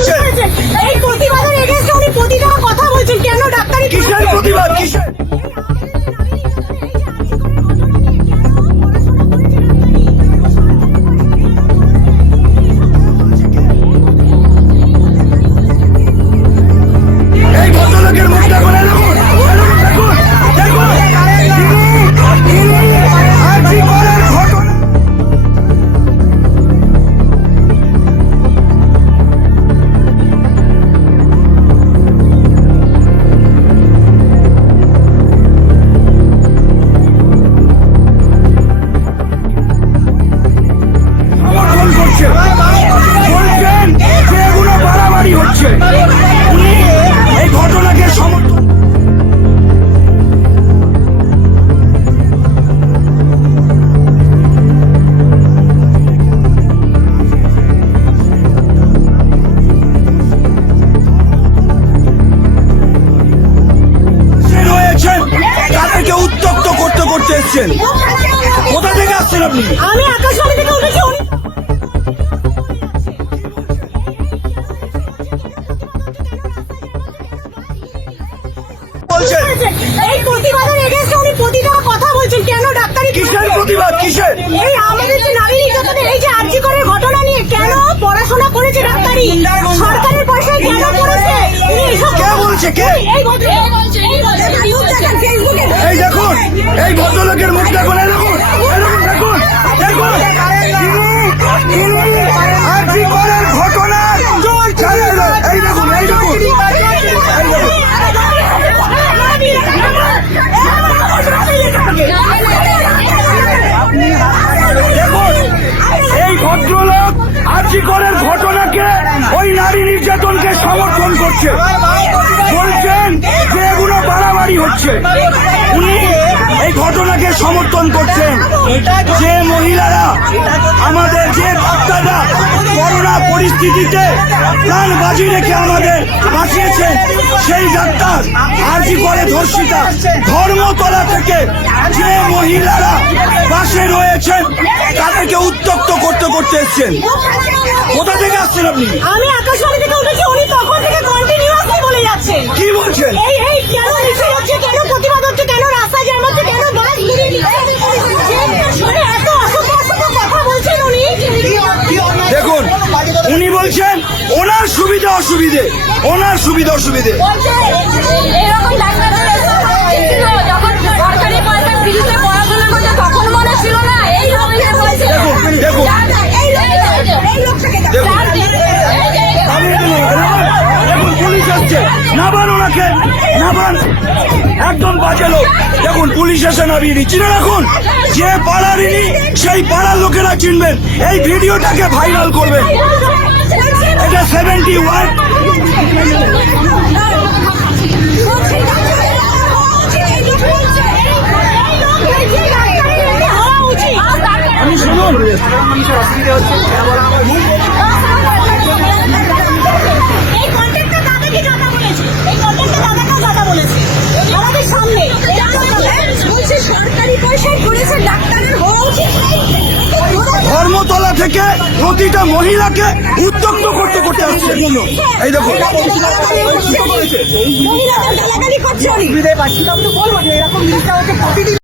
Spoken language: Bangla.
বলছেন করতে কোথা থেকে আসছেন আপনি আমি আকাশবাণী থেকে উঠেছি উনি এই প্রতিবাদের এগেন্স্টে উনি প্রতিটা কথা বলছেন কেন ডাক্তারি কিসের প্রতিবাদ কিসের এই আমাদের যে নারী নির্যাতনের এই যে আর্জি করার ঘটনা নিয়ে কেন পড়াশোনা করেছে ডাক্তারি সরকারের পয়সায় কেন করেছে উনি কে বলছে কে এই বলছে এই ভদ্রলোক নিউজ দেখেন ফেসবুকে আর্যিকরের ঘটনাকে ওই নারী নির্যাতনকে সমর্থন করছে। বলছেন যে এগুলো বাড়াবাড়ি হচ্ছে। উনি এই ঘটনাকে সমর্থন করছেন যে মহিলারা, আমাদের যে করোনা পরিস্থিতিতে প্রাণ বাজি রেখে আমাদের বাঁচিয়েছেন সেই ডাক্তার আর্জি করে ধর্ষিতা। ধর্মতলা থেকে যে মহিলারা পাশে রয়েছেন তাদেরকে উত্তক্ত করতে করতে এসছেন। কোথা থেকে আসছেন আপনি? আমি আকাশবাণী থেকে উঠেছি উনি তখন থেকে কন্টিনিউয়াসলি বলে যাচ্ছেন। কি বলছেন? এই এই কেন মিছিল হচ্ছে কেন হচ্ছে কেন বলছেন ওনার সুবিধা অসুবিধে ওনার সুবিধা অসুবিধে। মনে নামান। ওনাকে। নামান একদম বাজে লোক। দেখুন পুলিশ এসে নামিয়ে দিচ্ছি। না রাখুন যে পাড়ার ইনি সেই পাড়ার লোকেরা চিনবেন। এই ভিডিওটাকে ভাইরাল করবেন। এটা সেভেন্টি এই কন্ট্রাক্টটা দাদা বলেছে। এই কন্ট্রাক্টটা দাদাকেও দাদা বলেছে আমাদের সামনে বলছে সরকারি পয়সায় করেছে ডাক্তারের হওয়া উচিত ধর্মতলা থেকে প্রতিটা মহিলাকে উত্তক্ত করতে করতে আসছে। এই দেখো। মহিলাদের গালাগালি করছে। আমি বলব যে এরকম জিনিসটা হচ্ছে প্রতিদিন